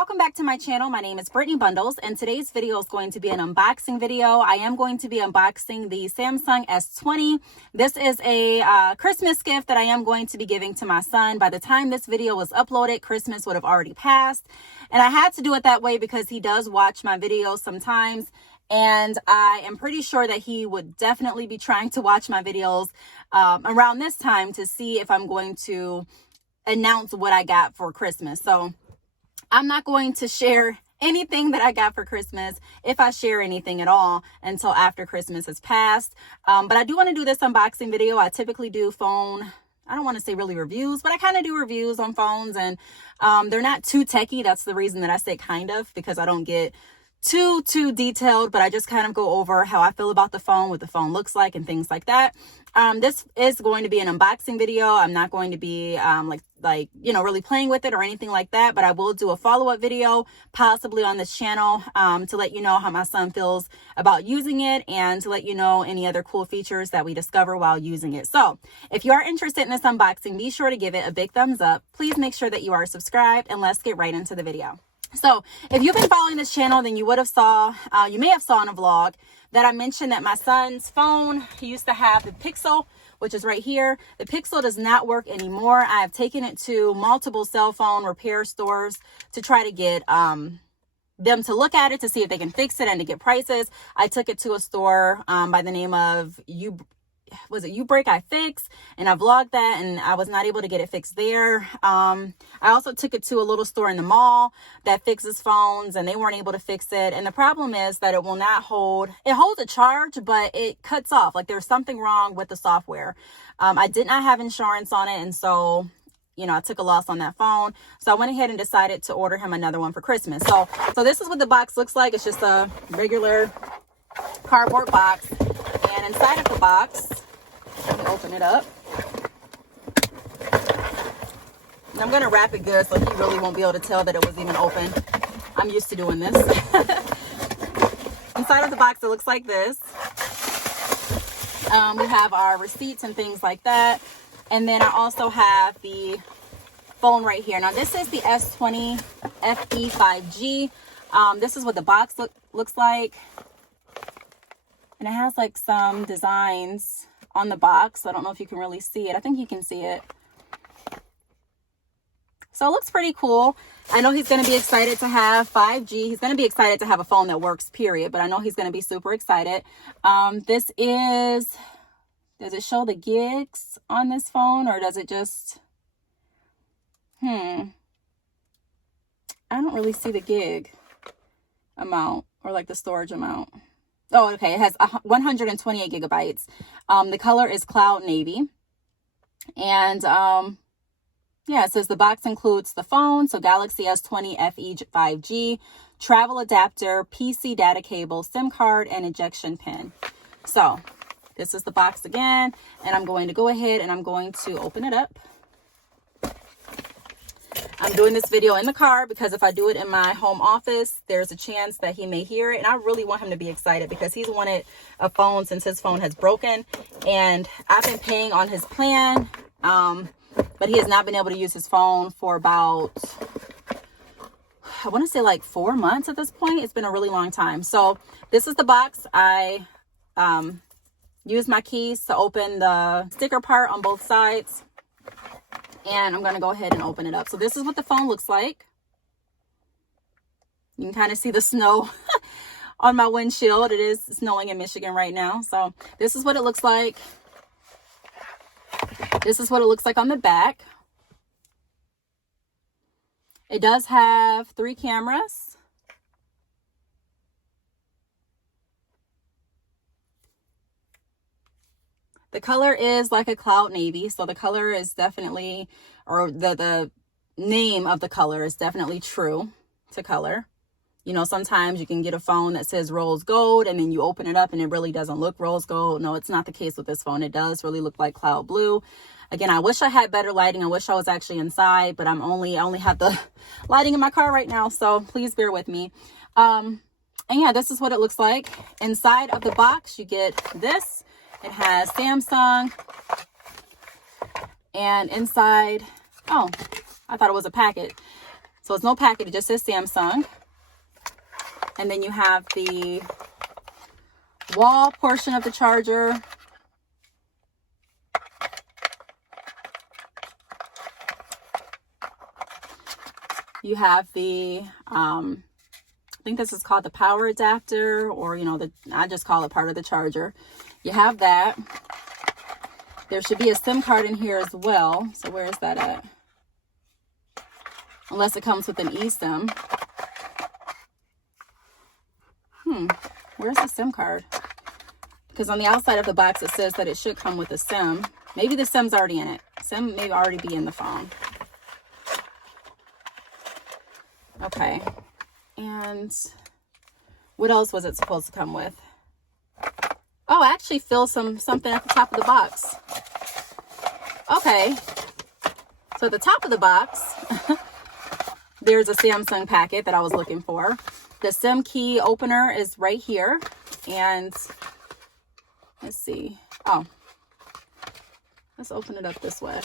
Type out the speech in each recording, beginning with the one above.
welcome back to my channel. My name is Brittney Bundles, and today's video is going to be an unboxing video. I am going to be unboxing the Samsung S20. This is a Christmas gift that I am going to be giving to my son. By the time this video was uploaded, Christmas would have already passed, and I had to do it that way because he does watch my videos sometimes, and I am pretty sure that he would definitely be trying to watch my videos around this time to see if I'm going to announce what I got for Christmas. So I'm not going to share anything that I got for Christmas, if I share anything at all, until after Christmas has passed. But I do want to do this unboxing video. I typically do phone, I don't want to say really reviews, but I kind of do reviews on phones, and they're not too techy. That's the reason that I say kind of, because I don't get too detailed, but I just kind of go over how I feel about the phone, what the phone looks like, and things like that. This is going to be an unboxing video. I'm not going to be really playing with it or anything like that, but I will do a follow-up video possibly on this channel to let you know how my son feels about using it, and to let you know any other cool features that we discover while using it. So if you are interested in this unboxing, be sure to give it a big thumbs up. Please make sure that you are subscribed, and let's get right into the video. So if you've been following this channel, then you would have you may have saw in a vlog that I mentioned that my son's phone, he used to have the Pixel, which is right here. The Pixel does not work anymore. I have taken it to multiple cell phone repair stores to try to get them to look at it to see if they can fix it and to get prices. I took it to a store by the name of You Break I Fix, and I vlogged that, and I was not able to get it fixed there. I also took it to a little store in the mall that fixes phones, and they weren't able to fix it. And the problem is that it will not hold, it holds a charge, but it cuts off. Like there's something wrong with the software. I did not have insurance on it, and so I took a loss on that phone. So I went ahead and decided to order him another one for Christmas. So this is what the box looks like. It's just a regular cardboard box. And inside of the box, let me open it up. And I'm going to wrap it good so he really won't be able to tell that it was even open. I'm used to doing this. Inside of the box, it looks like this. We have our receipts and things like that. And then I also have the phone right here. Now, this is the S20 FE 5G. This is what the box looks like. And it has like some designs on the box. I don't know if you can really see it. I think you can see it. So it looks pretty cool. I know he's going to be excited to have 5G. He's going to be excited to have a phone that works, period. But I know he's going to be super excited. Does it show the gigs on this phone, or does it just, I don't really see the gig amount or like the storage amount. Oh, okay. It has 128 gigabytes. The color is cloud navy. And it says the box includes the phone, so Galaxy S20 FE 5G, travel adapter, PC data cable, SIM card, and ejection pin. So this is the box again, and I'm going to go ahead and I'm going to open it up. I'm doing this video in the car because if I do it in my home office, there's a chance that he may hear it. And I really want him to be excited because he's wanted a phone since his phone has broken. And I've been paying on his plan, but he has not been able to use his phone for about, I want to say like 4 months at this point. It's been a really long time. So this is the box. I use my keys to open the sticker part on both sides. And I'm going to go ahead and open it up. So this is what the phone looks like. You can kind of see the snow on my windshield. It is snowing in Michigan right now. So this is what it looks like. This is what it looks like on the back. It does have 3 cameras. The color is like a cloud navy. So the color is definitely, or the name of the color is definitely true to color. Sometimes you can get a phone that says rose gold and then you open it up and it really doesn't look rose gold. No, it's not the case with this phone. It does really look like cloud blue. Again, I wish I had better lighting. I wish I was actually inside, but I only have the lighting in my car right now. So please bear with me. And yeah, this is what it looks like. Inside of the box, you get this. It has Samsung, and inside, oh, I thought it was a packet. So it's no packet, it just says Samsung. And then you have the wall portion of the charger. You have the, I think this is called the power adapter, or, you know, I just call it part of the charger. You have that. There should be a SIM card in here as well. So where is that at? Unless it comes with an eSIM. Where's the SIM card? Because on the outside of the box, it says that it should come with a SIM. Maybe the SIM's already in it. SIM may already be in the phone. Okay. And what else was it supposed to come with? Oh, I actually feel something at the top of the box. Okay. So at the top of the box, there's a Samsung packet that I was looking for. The SIM key opener is right here. And let's see. Oh, let's open it up this way.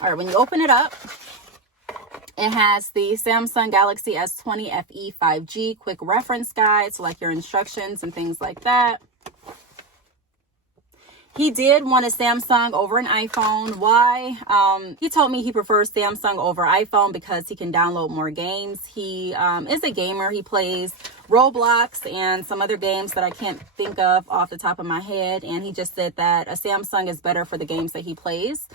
All right, when you open it up, it has the Samsung Galaxy S20 FE 5G quick reference guide, so like your instructions and things like that. He did want a Samsung over an iPhone. Why? He told me he prefers Samsung over iPhone because he can download more games. He is a gamer. He plays Roblox and some other games that I can't think of off the top of my head. And he just said that a Samsung is better for the games that he plays.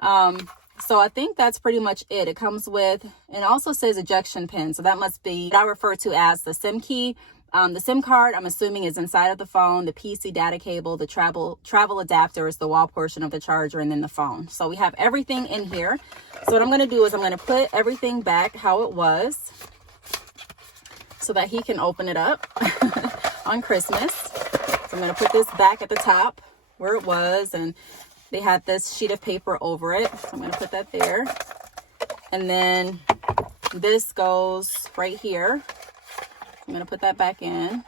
So I think that's pretty much it. It comes with, and also says ejection pin. So that must be what I refer to as the SIM key. The SIM card, I'm assuming, is inside of the phone. The PC data cable, the travel adapter is the wall portion of the charger, and then the phone. So we have everything in here. So what I'm going to do is I'm going to put everything back how it was so that he can open it up on Christmas. So I'm going to put this back at the top where it was, and they had this sheet of paper over it. So I'm going to put that there. And then this goes right here. I'm going to put that back in.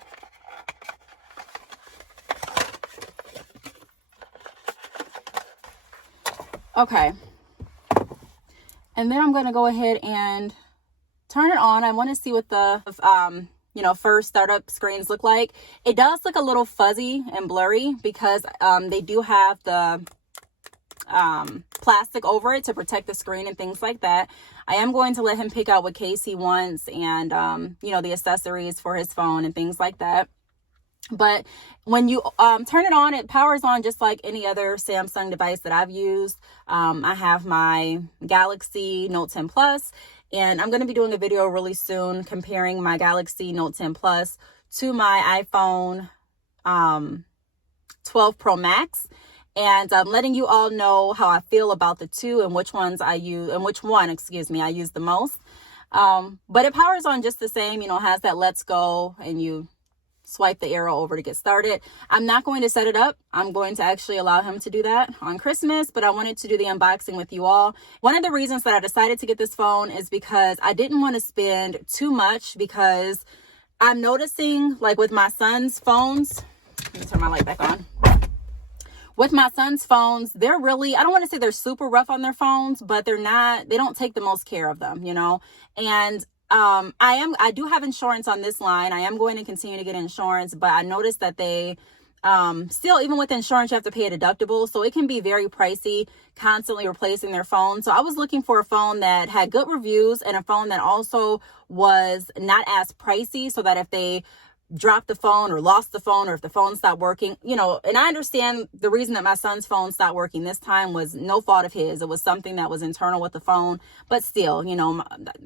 Okay. And then I'm going to go ahead and turn it on. I want to see what the, first startup screens look like. It does look a little fuzzy and blurry because they do have the plastic over it to protect the screen and things like that. I am going to let him pick out what case he wants and, the accessories for his phone and things like that. But when you turn it on, it powers on just like any other Samsung device that I've used. I have my Galaxy Note 10 Plus, and I'm going to be doing a video really soon comparing my Galaxy Note 10 Plus to my iPhone 12 Pro Max. And I'm letting you all know how I feel about the two and which ones I use, and which one, I use the most. But it powers on just the same, has that let's go, and you swipe the arrow over to get started. I'm not going to set it up. I'm going to actually allow him to do that on Christmas, but I wanted to do the unboxing with you all. One of the reasons that I decided to get this phone is because I didn't want to spend too much, because I'm noticing, like with my son's phones, let me turn my light back on. With my son's phones, they're really, I don't want to say they're super rough on their phones, but they don't take the most care of them, and I do have insurance on this line. I am going to continue to get insurance, but I noticed that they still, even with insurance, you have to pay a deductible. So it can be very pricey constantly replacing their phone. So I was looking for a phone that had good reviews and a phone that also was not as pricey, so that if they dropped the phone or lost the phone, or if the phone stopped working, and I understand the reason that my son's phone stopped working this time was no fault of his. It was something that was internal with the phone, but still,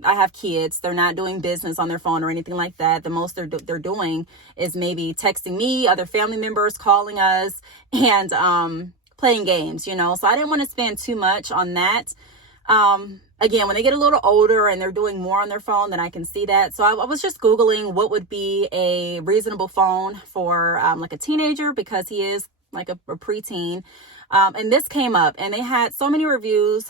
I have kids. They're not doing business on their phone or anything like that. The most they're doing is maybe texting me, other family members, calling us, and playing games, so I didn't want to spend too much on that. Again, when they get a little older and they're doing more on their phone, then I can see that. So I was just Googling what would be a reasonable phone for like a teenager, because he is like a preteen. And this came up, and they had so many reviews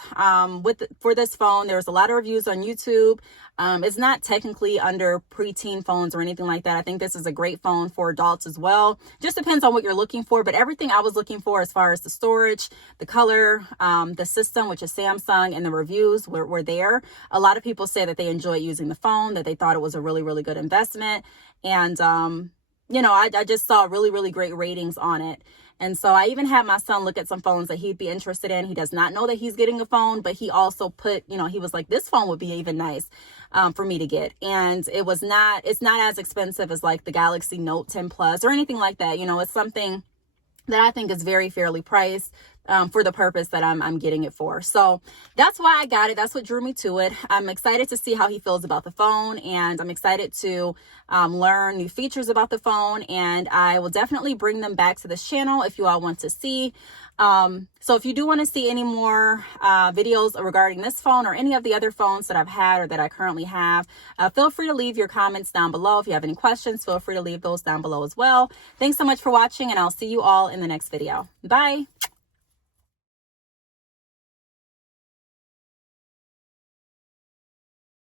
for this phone. There's a lot of reviews on YouTube. It's not technically under preteen phones or anything like that. I think this is a great phone for adults as well. Just depends on what you're looking for, but everything I was looking for as far as the storage, the color, the system, which is Samsung, and the reviews were there. A lot of people say that they enjoy using the phone, that they thought it was a really, really good investment. And, I just saw really, really great ratings on it. And so I even had my son look at some phones that he'd be interested in. He does not know that he's getting a phone, but he also put, he was like, this phone would be even nice for me to get. And it's not as expensive as like the Galaxy Note 10 Plus or anything like that. It's something that I think is very fairly priced for the purpose that I'm getting it for. So that's why I got it. That's what drew me to it. I'm excited to see how he feels about the phone, and I'm excited to learn new features about the phone, and I will definitely bring them back to this channel if you all want to see. So if you do want to see any more videos regarding this phone or any of the other phones that I've had or that I currently have, feel free to leave your comments down below. If you have any questions, feel free to leave those down below as well. Thanks so much for watching, and I'll see you all in the next video. Bye.